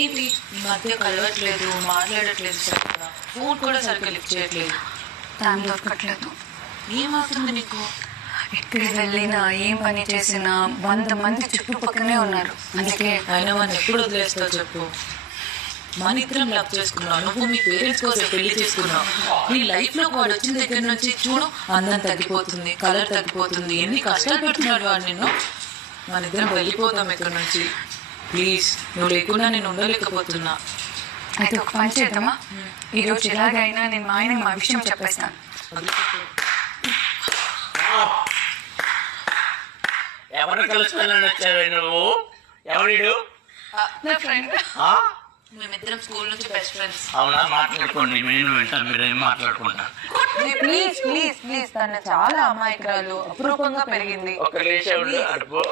ఏంటి ఈ మధ్య కలవట్లేదు, మాట్లాడట్లేదు, సరిగ్గా ఫోన్ కూడా సరిగ్గా లిఫ్ట్ చేయట్లేదు. టైం దొరకట్లేదు. ఏమవుతుంది నీకు? ఎక్కడికి వెళ్ళినా ఏం పని చేసినా 100 మంది చుట్టుపక్కనే ఉన్నారు. అందుకే అయినా మనం ఎప్పుడు వదిలేస్తావు చెప్పు? మన ఇద్దరం లవ్ చేసుకున్నావు, నువ్వు మీ పేరెంట్స్ కోసం పెళ్లి చేసుకున్నావు. నీ లైఫ్ లో వాడు వచ్చిన దగ్గర నుంచి చూడు, అందం తగ్గిపోతుంది, కలర్ తగ్గిపోతుంది, ఎన్ని కష్టాలు పెడుతున్నాడు వాడు నిన్ను. మన ఇద్దరం వెళ్ళిపోతాం ఇక్కడ నుంచి. ప్లీజ్, నువ్వు లేకుండా నేను ఉండలేకపోతున్నా. అయితే ఒక పని చేద్దామా? ఈరోజు ఎలాగైనా నేను మా ఆయనకి మా విషయం చెప్పేస్తాను. ఎవరిని కలుసుకోవాలని వచ్చావు నువ్వు? ఎవరిడు? నా ఫ్రెండ్. మేమిద్దరం స్కూల్ నుంచి బెస్ట్ ఫ్రెండ్స్. అవునా? మాట్లాడుకోండి, నేను వెళ్తాను, మీరేం మాట్లాడుకుంటాను. ప్లీజ్ ప్లీజ్ ప్లీజ్, తను చాలా అమాయకురాలు, అపురూపంగా పెరిగింది. ఒక నిమిషం అడుపు.